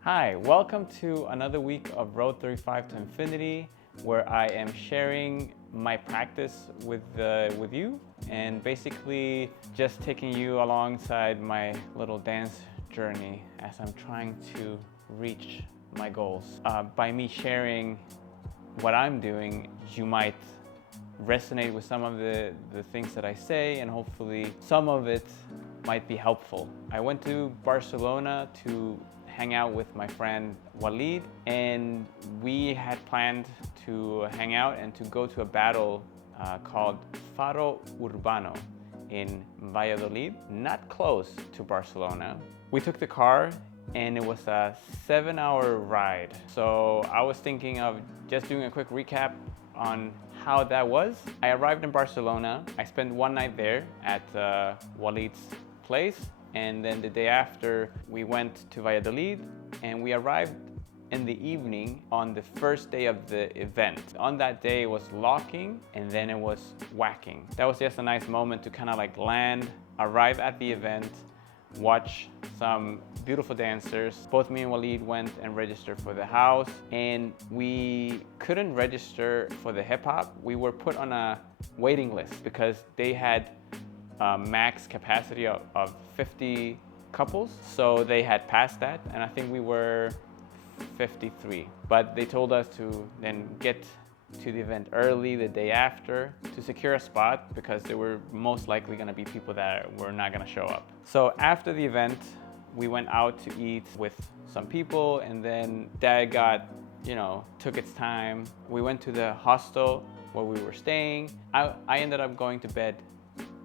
Hi, welcome to another week of Road 35 to Infinity, where I am sharing my practice with you, and basically just taking you alongside my little dance journey as I'm trying to reach my goals. By me sharing what I'm doing, you might resonate with some of the things that I say, and hopefully some of it might be helpful. I went to Barcelona to hang out with my friend Walid, and we had planned to hang out and to go to a battle called Faro Urbano in Valladolid, not close to Barcelona. We took the car and it was a 7-hour ride. So I was thinking of just doing a quick recap on how that was. I arrived in Barcelona. I spent one night there at Walid's place, and then the day after we went to Valladolid, and we arrived in the evening on the first day of the event. On that day it was locking and then it was whacking. That was just a nice moment to kind of like land, arrive at the event, watch some beautiful dancers. Both me and Walid went and registered for the house, and we couldn't register for the hip hop. We were put on a waiting list because they had max capacity of 50 couples. So they had passed that, and I think we were 53. But they told us to then get to the event early the day after to secure a spot, because there were most likely going to be people that were not going to show up. So after the event, we went out to eat with some people, and then that took its time. We went to the hostel where we were staying. I ended up going to bed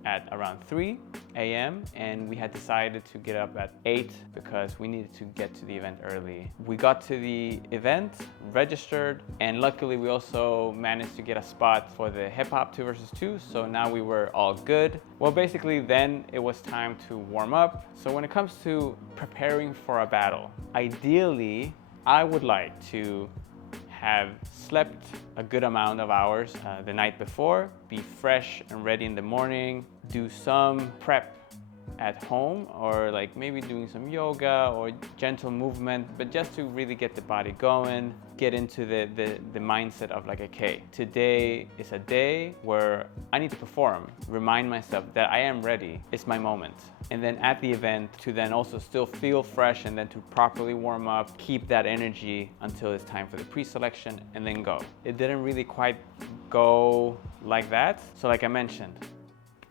at around 3 a.m. and we had decided to get up at 8 because we needed to get to the event early. We got to the event, registered, and luckily we also managed to get a spot for the hip hop 2 versus 2, so now we were all good. Well, basically then it was time to warm up. So when it comes to preparing for a battle, ideally I would like to have slept a good amount of hours the night before, be fresh and ready in the morning, do some prep at home, or like maybe doing some yoga or gentle movement, but just to really get the body going, get into the mindset of like, okay, today is a day where I need to perform, remind myself that I am ready, it's my moment. And then at the event, to then also still feel fresh and then to properly warm up, keep that energy until it's time for the pre-selection, and then go. It didn't really quite go like that. So like I mentioned,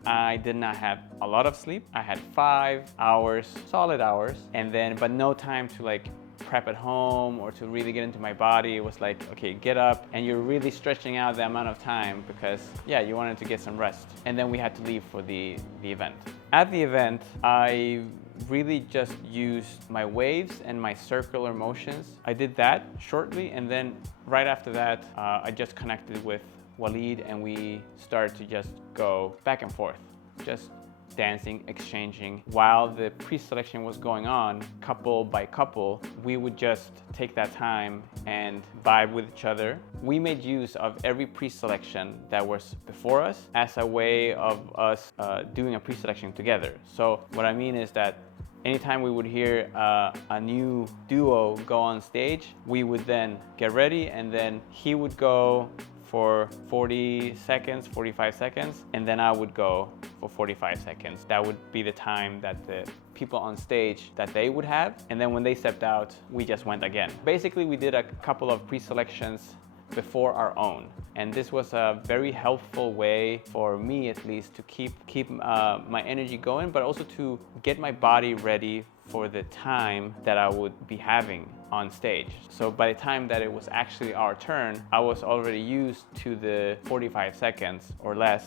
I did not have a lot of sleep. I had 5 hours, solid hours, and then, but no time to like prep at home or to really get into my body. It was like, okay, get up, and you're really stretching out the amount of time because, yeah, you wanted to get some rest. And then we had to leave for the event. At the event, I really just used my waves and my circular motions. I did that shortly, and then right after that, I just connected with Walid and we started to just go back and forth, just dancing, exchanging. While the pre-selection was going on, couple by couple, we would just take that time and vibe with each other. We made use of every pre-selection that was before us as a way of us doing a pre-selection together. So what I mean is that anytime we would hear a new duo go on stage, we would then get ready, and then he would go for 40 seconds, 45 seconds, and then I would go for 45 seconds. That would be the time that the people on stage that they would have, and then when they stepped out, we just went again. Basically, we did a couple of pre-selections before our own, and this was a very helpful way for me, at least, to keep my energy going, but also to get my body ready for the time that I would be having on stage. So by the time that it was actually our turn, I was already used to the 45 seconds or less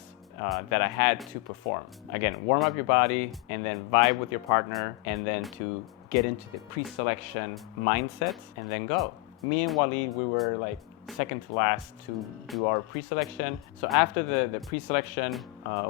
that I had to perform. Again, warm up your body and then vibe with your partner, and then to get into the pre-selection mindset and then go. Me and Walid, we were like second to last to do our pre-selection. So after the pre-selection,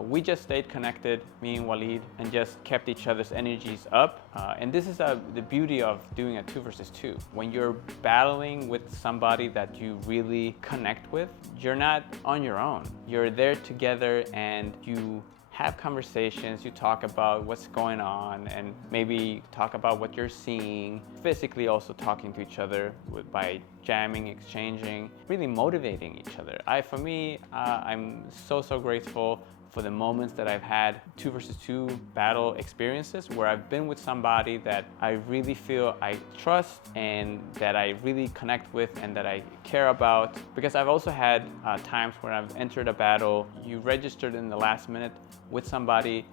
we just stayed connected, me and Walid, and just kept each other's energies up. And this is the beauty of doing a 2 versus 2. When you're battling with somebody that you really connect with, you're not on your own. You're there together and you have conversations, you talk about what's going on, and maybe talk about what you're seeing. Physically also talking to each other by jamming, exchanging, really motivating each other. For me, I'm so grateful for the moments that I've had 2 versus 2 battle experiences where I've been with somebody that I really feel I trust and that I really connect with and that I care about. Because I've also had times where I've entered a battle, you registered in the last minute with somebody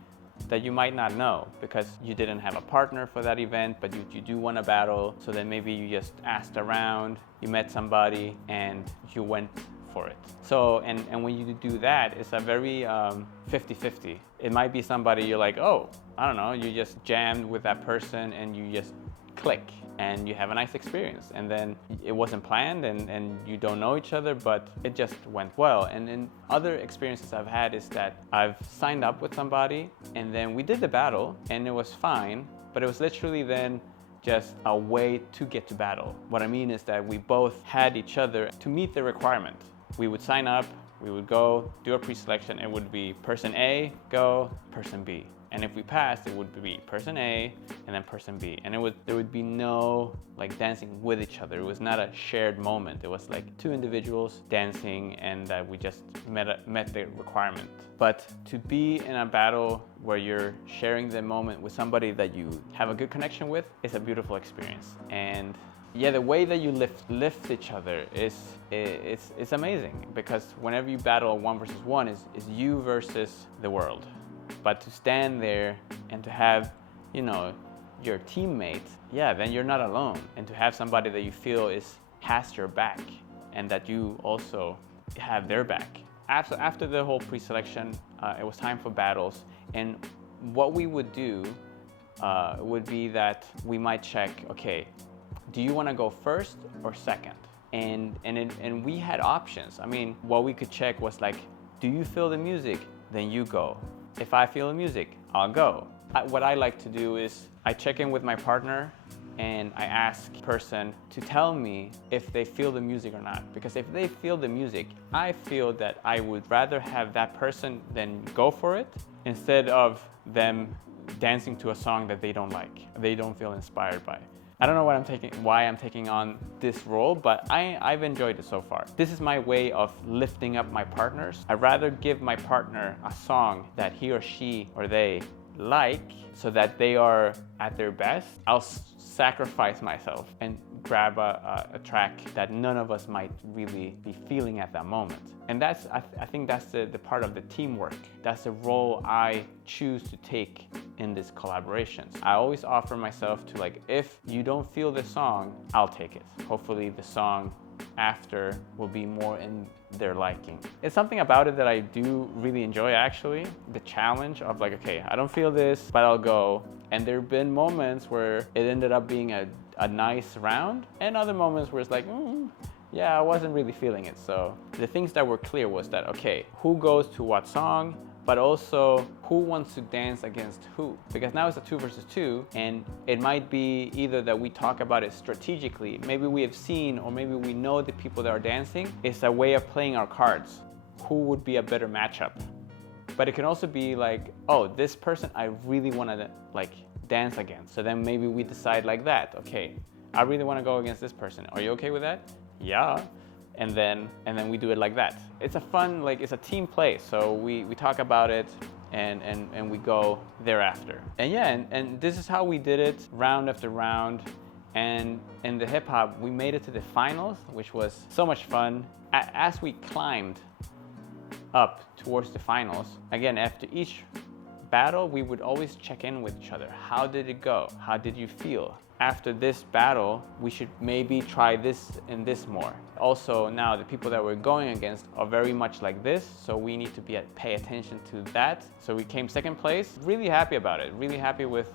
that you might not know because you didn't have a partner for that event, but you do want a battle. So then maybe you just asked around, you met somebody and you went for it. So, and when you do that, it's a very 50-50. It might be somebody you're like, oh, I don't know, you just jammed with that person and you just click and you have a nice experience. And then it wasn't planned and you don't know each other, but it just went well. And in other experiences I've had is that I've signed up with somebody and then we did the battle and it was fine, but it was literally then just a way to get to battle. What I mean is that we both had each other to meet the requirement. We would sign up, we would go, do a pre-selection. It would be person A, go, person B. And if we passed, it would be person A and then person B. And there would be no like dancing with each other. It was not a shared moment. It was like two individuals dancing and we just met the requirement. But to be in a battle where you're sharing the moment with somebody that you have a good connection with is a beautiful experience. And yeah, the way that you lift each other it's amazing because whenever you battle a 1 versus 1 is you versus the world. But to stand there and to have, you know, your teammate, yeah, then you're not alone. And to have somebody that you feel has your back and that you also have their back. After the whole pre-selection, it was time for battles. And what we would do would be that we might check, okay, do you want to go first or second? And we had options. I mean, what we could check was like, do you feel the music? Then you go. If I feel the music, I'll go. What I like to do is I check in with my partner and I ask the person to tell me if they feel the music or not. Because if they feel the music, I feel that I would rather have that person than go for it instead of them dancing to a song that they don't like, they don't feel inspired by. I don't know why I'm taking on this role, but I've enjoyed it so far. This is my way of lifting up my partners. I'd rather give my partner a song that he or she or they like so that they are at their best. I'll sacrifice myself and grab a track that none of us might really be feeling at that moment. And I think that's the part of the teamwork. That's the role I choose to take in these collaborations. I always offer myself to like, if you don't feel the song, I'll take it. Hopefully the song after will be more in their liking. It's something about it that I do really enjoy actually. The challenge of like, okay, I don't feel this, but I'll go. And there have been moments where it ended up being a nice round and other moments where it's like, yeah, I wasn't really feeling it. So the things that were clear was that, okay, who goes to what song, but also who wants to dance against who? Because now it's a 2 versus 2 and it might be either that we talk about it strategically, maybe we have seen or maybe we know the people that are dancing. It's a way of playing our cards. Who would be a better matchup? But it can also be like, oh, this person I really want to like dance against. So then maybe we decide like that, okay, I really want to go against this person. Are you okay with that? Yeah. And then we do it like that. It's a fun, like it's a team play. So we talk about it and we go thereafter. And yeah, and this is how we did it round after round. And in the hip hop, we made it to the finals, which was so much fun. As we climbed up towards the finals, again, after each battle, we would always check in with each other. How did it go? How did you feel? After this battle, we should maybe try this and this more. Also, now the people that we're going against are very much like this, so we need to pay attention to that. So we came second place. Really happy about it. Really happy with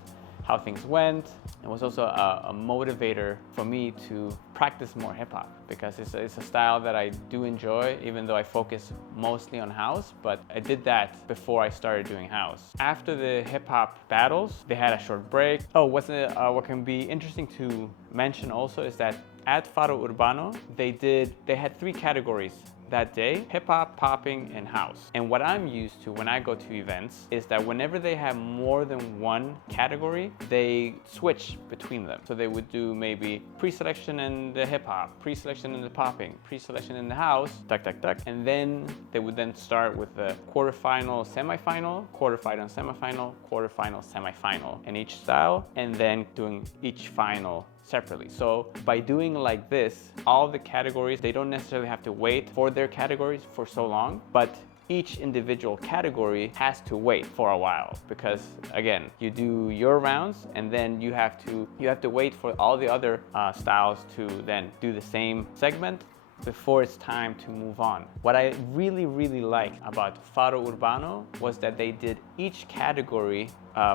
how things went. It was also a motivator for me to practice more hip hop because it's a style that I do enjoy, even though I focus mostly on house, but I did that before I started doing house. After the hip hop battles, they had a short break. Oh, what can be interesting to mention also is that at Faro Urbano, they had 3 categories that day: hip hop, popping, and house. And what I'm used to when I go to events is that whenever they have more than one category, they switch between them. So they would do maybe pre-selection in the hip hop, pre-selection in the popping, pre-selection in the house, duck, duck, duck. And then they would then start with the quarterfinal, semifinal, quarterfinal, semifinal, quarterfinal, semifinal in each style, and then doing each final separately. So by doing like this, all the categories, they don't necessarily have to wait for their categories for so long, but each individual category has to wait for a while because, again, you do your rounds and then you have to wait for all the other styles to then do the same segment before it's time to move on. What I really liked about Faro Urbano was that they did each category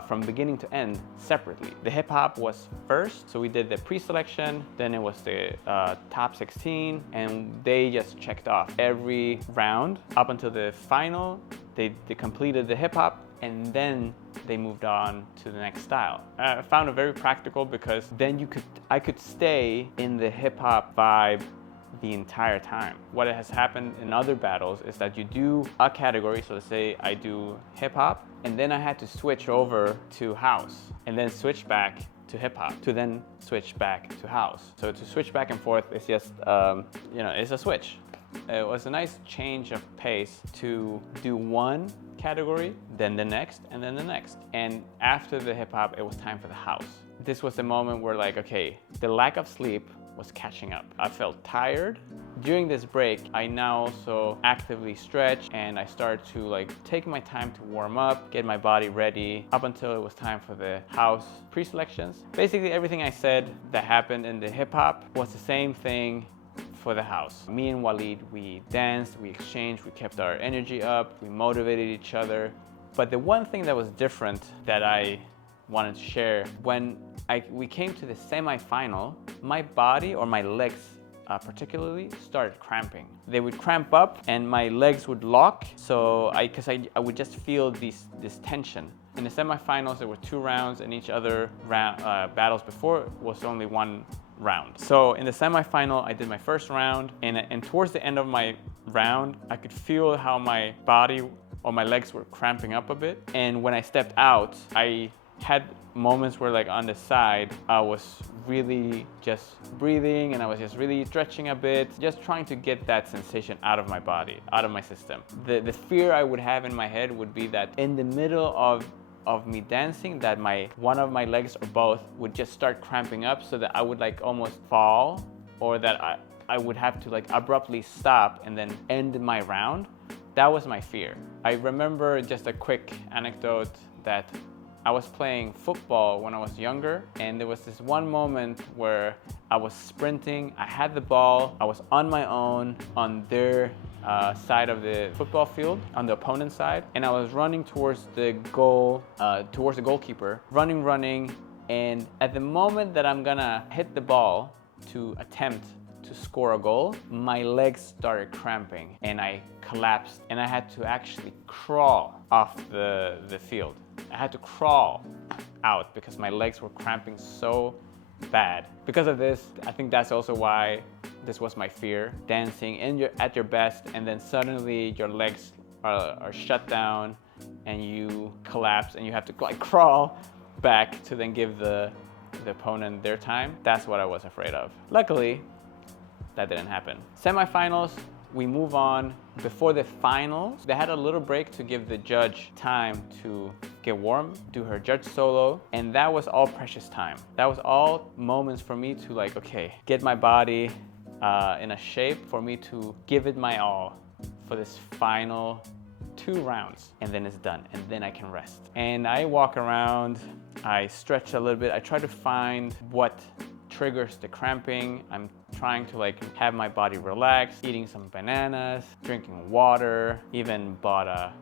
from beginning to end separately. The hip hop was first, so we did the pre-selection, then it was the top 16, and they just checked off every round up until the final. They completed the hip hop, and then they moved on to the next style. I found it very practical because then I could stay in the hip hop vibe the entire time. What has happened in other battles is that you do a category, so let's say I do hip hop, and then I had to switch over to house, and then switch back to hip hop, to then switch back to house. So to switch back and forth, it's just, it's a switch. It was a nice change of pace to do one category, then the next, and then the next. And after the hip hop, it was time for the house. This was the moment where okay, the lack of sleep was catching up. I felt tired. During this break, I now also actively stretch and I started to take my time to warm up, get my body ready up until it was time for the house pre-selections. Basically everything I said that happened in the hip hop was the same thing for the house. Me and Walid, we danced, we exchanged, we kept our energy up, we motivated each other. But the one thing that was different that I wanted to share, when we came to the semi-final, my body, or my legs particularly, started cramping. They would cramp up and my legs would lock, so I would just feel this tension. In the semi-finals, there were 2 rounds, and each other battles before was only 1 round. So in the semi-final, I did my first round, and towards the end of my round, I could feel how my body or my legs were cramping up a bit. And when I stepped out, I had moments where on the side, I was really just breathing and I was just really stretching a bit, just trying to get that sensation out of my body, out of my system. The fear I would have in my head would be that in the middle of me dancing, that one of my legs or both would just start cramping up so that I would almost fall, or that I would have to abruptly stop and then end my round. That was my fear. I remember just a quick anecdote that I was playing football when I was younger, and there was this one moment where I was sprinting, I had the ball, I was on my own on their side of the football field, on the opponent's side, and I was running towards the goal, towards the goalkeeper, running, and at the moment that I'm gonna hit the ball to attempt to score a goal, my legs started cramping and I collapsed, and I had to actually crawl off the field. I had to crawl out because my legs were cramping so bad. Because of this, I think that's also why this was my fear. Dancing at your best, and then suddenly your legs are shut down and you collapse and you have to crawl back to then give the opponent their time. That's what I was afraid of. Luckily, that didn't happen. Semifinals, we move on. Before the finals, they had a little break to give the judge time to get warm, do her judge solo, and that was all precious time. That was all moments for me to okay, get my body in a shape for me to give it my all for this final 2 rounds, and then it's done, and then I can rest. And I walk around, I stretch a little bit, I try to find what triggers the cramping. I'm trying to have my body relax, eating some bananas, drinking water, even bought a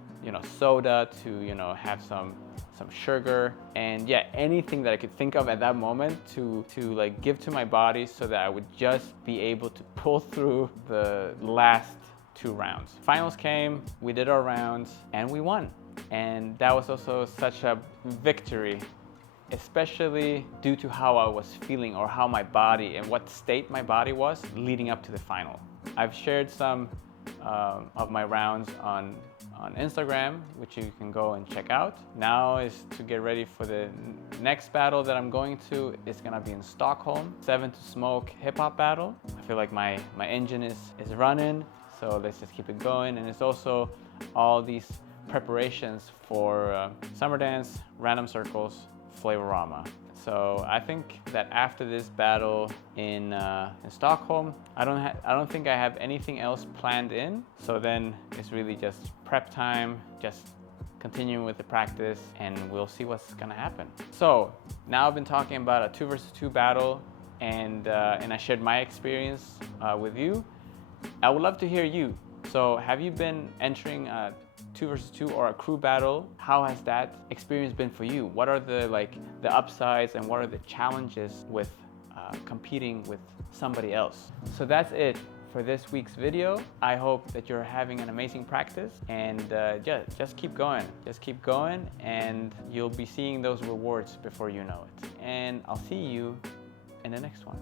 soda to have some some sugar, and yeah, anything that I could think of at that moment to like give to my body so that I would just be able to pull through the last 2 rounds. Finals came, we did our rounds, and we won. And that was also such a victory, especially due to how I was feeling or how my body and what state my body was leading up to the final. I've shared some of my rounds on Instagram, which you can go and check out. Now is to get ready for the next battle that I'm going to. It's gonna be in Stockholm, 7 to Smoke hip hop battle. I feel like my engine is running, so let's just keep it going. And it's also all these preparations for Summer Dance, Random Circles, Flavorama. So I think that after this battle in Stockholm, I don't think I have anything else planned in. So then it's really just prep time, just continuing with the practice, and we'll see what's gonna happen. So now I've been talking about a 2 versus 2 battle, and I shared my experience with you. I would love to hear you. So have you been entering a 2 versus 2 or a crew battle? How has that experience been for you? What are the upsides and what are the challenges with competing with somebody else? So that's it for this week's video. I hope that you're having an amazing practice, and just keep going. Just keep going, and you'll be seeing those rewards before you know it. And I'll see you in the next one.